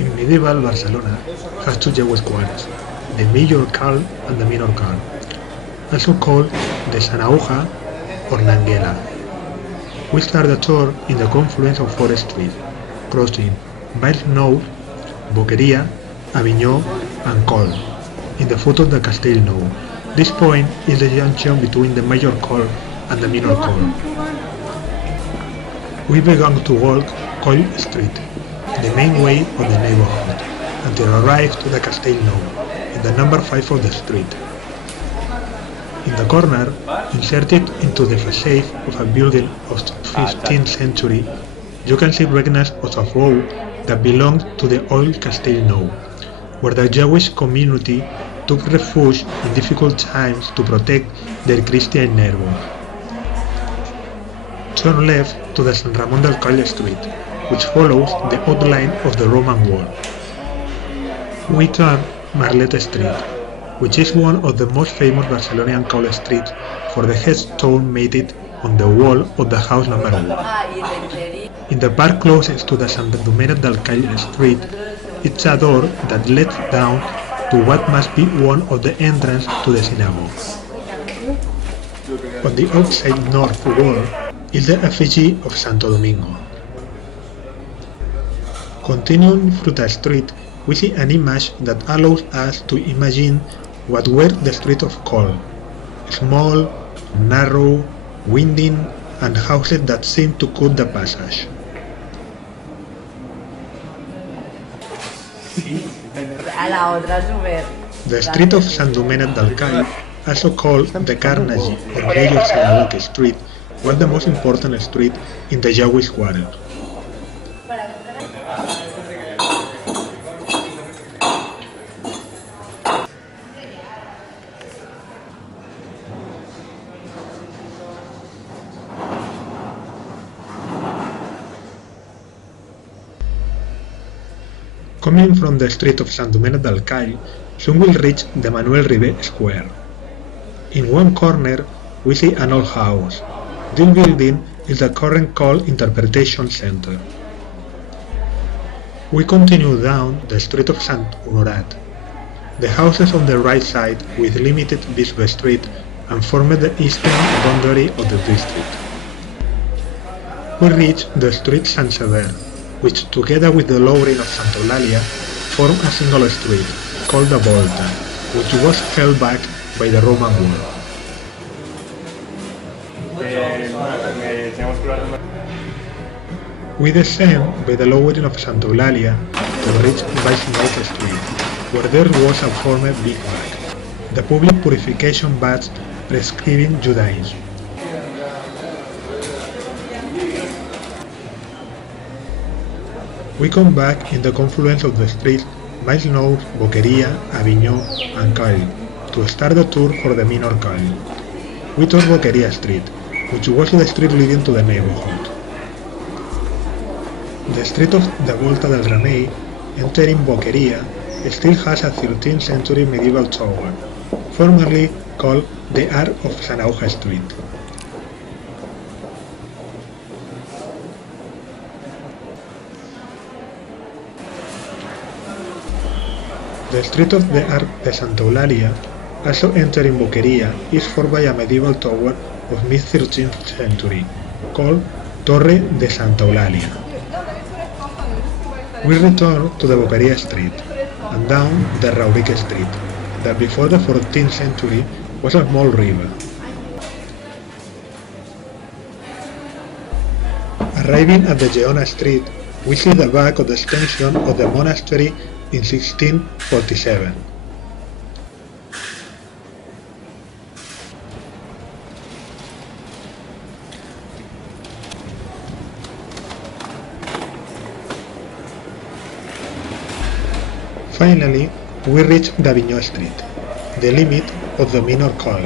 In medieval Barcelona has two Jewish quarters, the Major Carl and the Minor Carl, also called the Synagogue or Nangela. We start the tour in the confluence of 4 streets, crossing Barcelona, Boqueria, Avignon and Col, in the foot of the Castell Nou. This point is the junction between the Major Col and the Minor Col. We began to walk Col Street, the main way of the neighborhood, until arrived to the Castell Nou, in the number 5 of the street. In the corner, inserted into the facade of a building of 15th century, you can see remnants of a wall that belonged to the old Castell Nou, where the Jewish community took refuge in difficult times to protect their Christian neighbors. Turn left to the San Ramon del Coll Street, which follows the outline of the Roman wall. We turn Marlette Street, which is one of the most famous Barcelonian coal streets for the headstone made on the wall of the house number 1. In the part closest to the Sant Domènec del Call Street, it's a door that leads down to what must be one of the entrances to the synagogue. On the outside north wall is the effigy of Santo Domingo. Continuing through the street, we see an image that allows us to imagine what were the streets of coal: small, narrow, winding, and houses that seem to cut the passage. The street of Sant Domènec del Call, also called the Carnegie or Major Synagogue Street, was the most important street in the Jewish Quarter. Coming from the street of Sant Domènec del Call, soon we'll reach the Manuel Ribé Square. In one corner, we see an old house. This building is the current Call Interpretation Center. We continue down the street of Sant Honorat. The houses on the right side with limited Bisbe Street and form the eastern boundary of the district. We reach the street Sant Sever, which together with the lowering of Santa Eulalia form a single street, called the Volta, which was held back by the Roman wall. We descend by the lowering of Santa Eulalia to reach Barcelona Street, where there was a former Big Mac, the public purification baths prescribing Judaism. We come back in the confluence of the streets Barcelona, Boqueria, Avignon and Call to start the tour for the Minor Call. We took Boqueria Street, which was the street leading to the neighborhood. The street of the Volta del Remei, entering Boqueria, still has a 13th century medieval tower, formerly called the Arch of Synagogue Street. The street of the Arc de Santa Eulalia, also entering Boqueria, is formed by a medieval tower of mid-13th century, called Torre de Santa Eulalia. We return to the Boqueria Street, and down the Raurique Street, that before the 14th century was a small river. Arriving at the Geona Street, we see the back of the extension of the monastery in 1647. Finally, we reach the Avignon Street, the limit of the Minor Call.